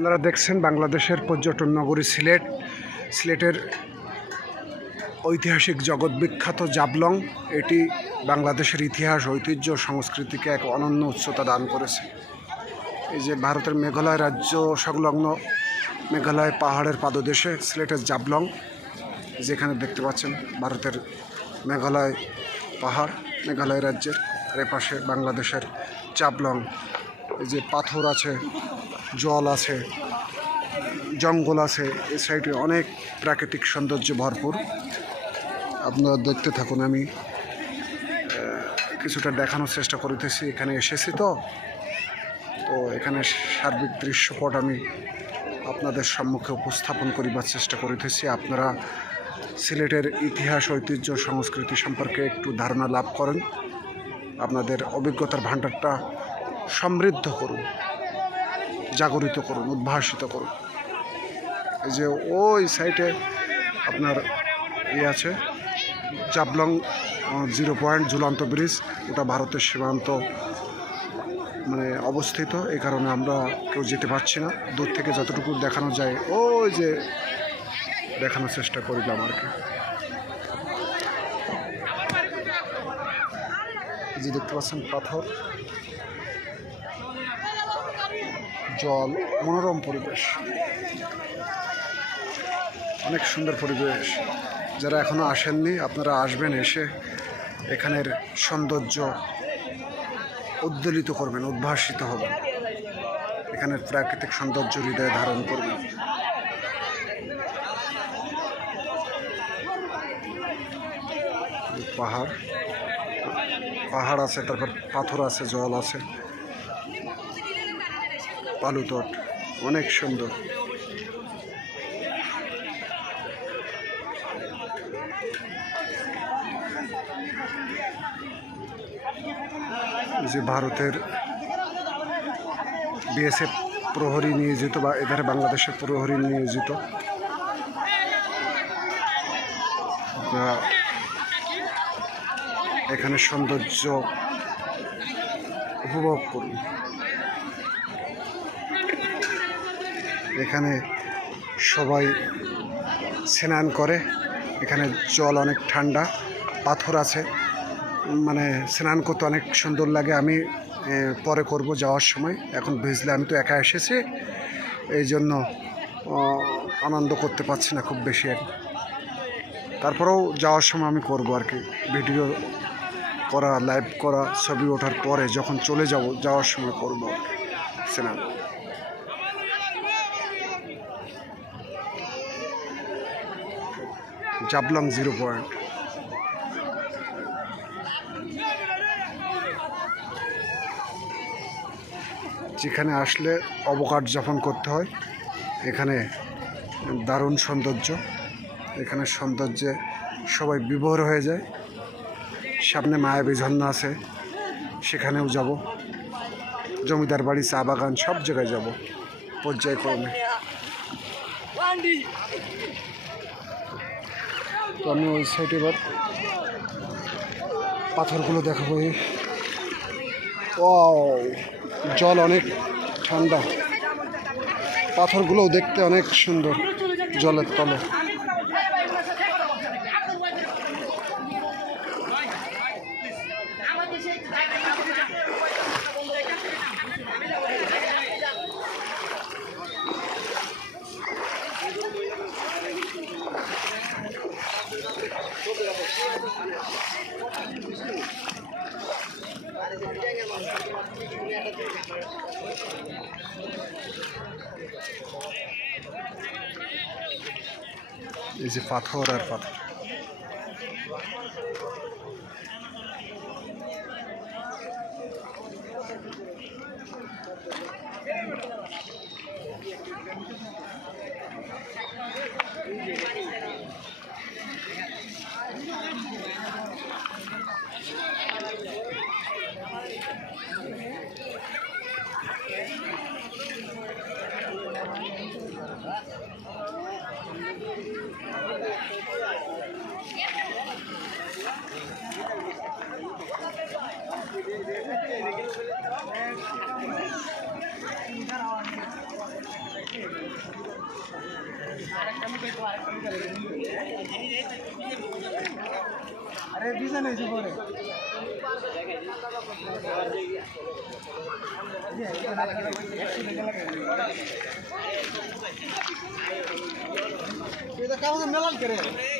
আপনারা দেখছেন বাংলাদেশের পর্যটন নগরী সিলেট। সিলেটের ঐতিহাসিক জগৎ বিখ্যাত জাবলং, এটি বাংলাদেশের ইতিহাস, ঐতিহ্য, সংস্কৃতিকে এক অনন্য উচ্চতা দান করেছে। এই যে ভারতের মেঘালয় রাজ্য সংলগ্ন মেঘালয় পাহাড়ের পাদদেশে সিলেটের জাবলং, যেখানে দেখতে পাচ্ছেন ভারতের মেঘালয় পাহাড়, মেঘালয় রাজ্যের আর এপাশে বাংলাদেশের চাবলং এই যে পাথর আছে জল আছে, জঙ্গল আছে, এ সাইডে অনেক প্রাকৃতিক সৌন্দর্য ভরপুর। আপনারা দেখতে থাকুন, আমি কিছুটা দেখানোর চেষ্টা করিতেছি, এখানে এসেছি তো। তো এখানে সার্বিক দৃশ্যপট আমি আপনাদের সম্মুখে উপস্থাপন করিবার চেষ্টা করিতেছি। আপনারা সিলেটের ইতিহাস, ঐতিহ্য, সংস্কৃতি সম্পর্কে একটু ধারণা লাভ করেন। আপনাদের অভিজ্ঞতার ভাণ্ডারটা সমৃদ্ধ করুন। জাগরিত করুন, উদ্ভাসিত করুন। এই যে ওই সাইটে আপনার ইয়ে আছে, জাবলং জিরো পয়েন্ট, ঝুলন্ত ব্রিজ, ওটা ভারতের সীমান্ত মানে অবস্থিত। এই কারণে আমরা কেউ যেতে পারছি না। দূর থেকে যতটুকু দেখানো যায়, ওই যে দেখানোর চেষ্টা করিলাম আর কি যে দেখতে পাচ্ছেন পাথর। জল, মনোরম পরিবেশ। অনেক সুন্দর পরিবেশ। যারা এখনও আসেননি, আপনারা আসবেন এসে এখানের সৌন্দর্য উদ্দোলিত করবেন, উদ্ভাসিত হবেন। এখানের প্রাকৃতিক সৌন্দর্য হৃদয়ে ধারণ করবেন। পাহাড় পাহাড় আছে, তারপর পাথর আছে, জল আছে। পালুতট অনেক সুন্দর। যে ভারতের বিএসএফ প্রহরী নিয়োজিত বা এধারে বাংলাদেশের প্রহরী নিয়োজিত। এখানে সৌন্দর্য উপভোগ করুন। এখানে সবাই স্নান করে। এখানে জল অনেক ঠান্ডা, পাথর আছে। মানে স্নান করতে অনেক সুন্দর লাগে। আমি পরে করব যাওয়ার সময়। এখন ভিজলে আমি তো একা এসেছি। এই জন্য আনন্দ করতে পারছি না খুব বেশি আর। তারপরেও যাওয়ার সময় আমি করব আর কি। ভিডিও করা, লাইভ করা, ছবি ওঠার পরে যখন চলে যাব, যাওয়ার সময় করব স্নান। Jaflong zero point. যেখানে আসলে অবকাট যাপন করতে হয়, এখানে দারুণ সৌন্দর্য, এখানে সৌন্দর্যে সবাই বিভোর হয়ে যায়। সামনে মায়াবী ঝর্ণা আছে, সেখানেও যাব। জমিদার বাড়ি, চা বাগান, সব জায়গায় যাব, পর্যায়ক্রমে। তো আমি ওই সাইডে এবার পাথরগুলো দেখাবো ও জল অনেক ঠান্ডা। পাথরগুলোও দেখতে অনেক সুন্দর, জলের তলে। এই যে পাথর আর পাথর। अरे बीजा है जो ये तो काम से मेला करे?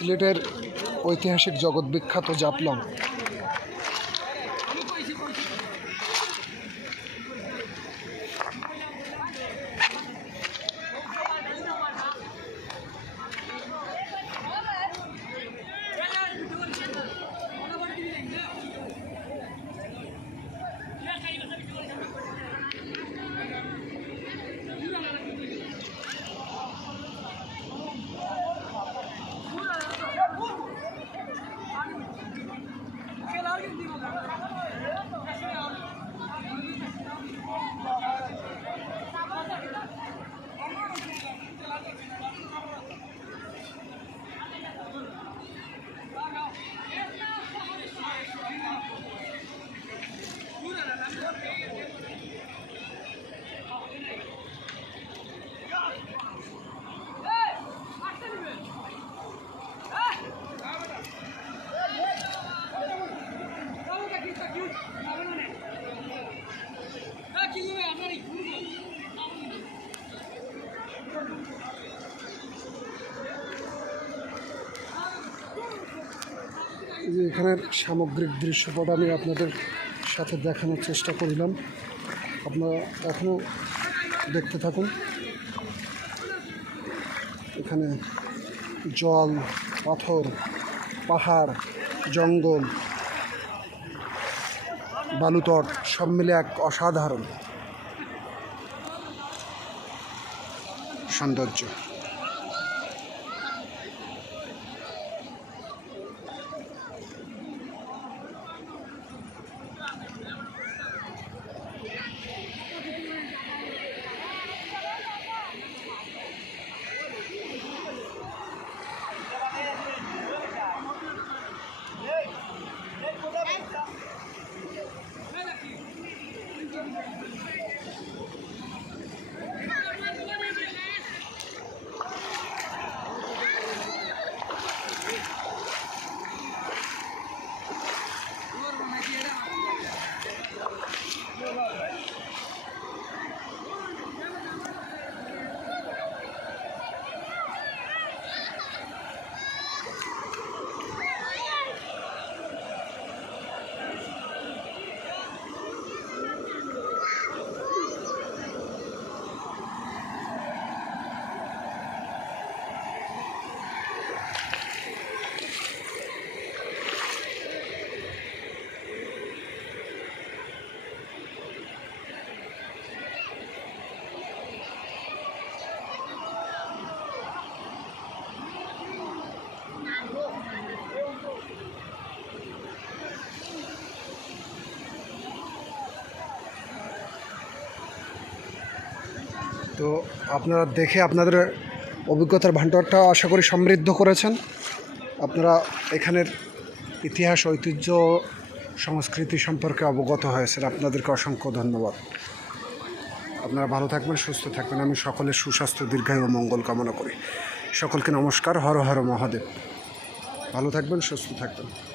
সিলেটের ঐতিহাসিক জগৎ বিখ্যাত জাপলং এই যে এখানের সামগ্রিক দৃশ্যপট আমি আপনাদের সাথে দেখানোর চেষ্টা করিলাম। আপনারা এখনও দেখতে থাকুন। এখানে জল, পাথর, পাহাড়, জঙ্গল, বালুতট, সব মিলে এক অসাধারণ সৌন্দর্য। তো আপনারা দেখে আপনাদের অভিজ্ঞতার ভাণ্ডারটা আশা করি সমৃদ্ধ করেছেন। আপনারা এখানের ইতিহাস, ঐতিহ্য, সংস্কৃতি সম্পর্কে অবগত হয়েছেন। আপনাদেরকে অসংখ্য ধন্যবাদ। আপনারা ভালো থাকবেন, সুস্থ থাকবেন। আমি সকলের সুস্বাস্থ্য, দীর্ঘায়ু মঙ্গল কামনা করি। সকলকে নমস্কার। হর হর মহাদেব। ভালো থাকবেন, সুস্থ থাকবেন।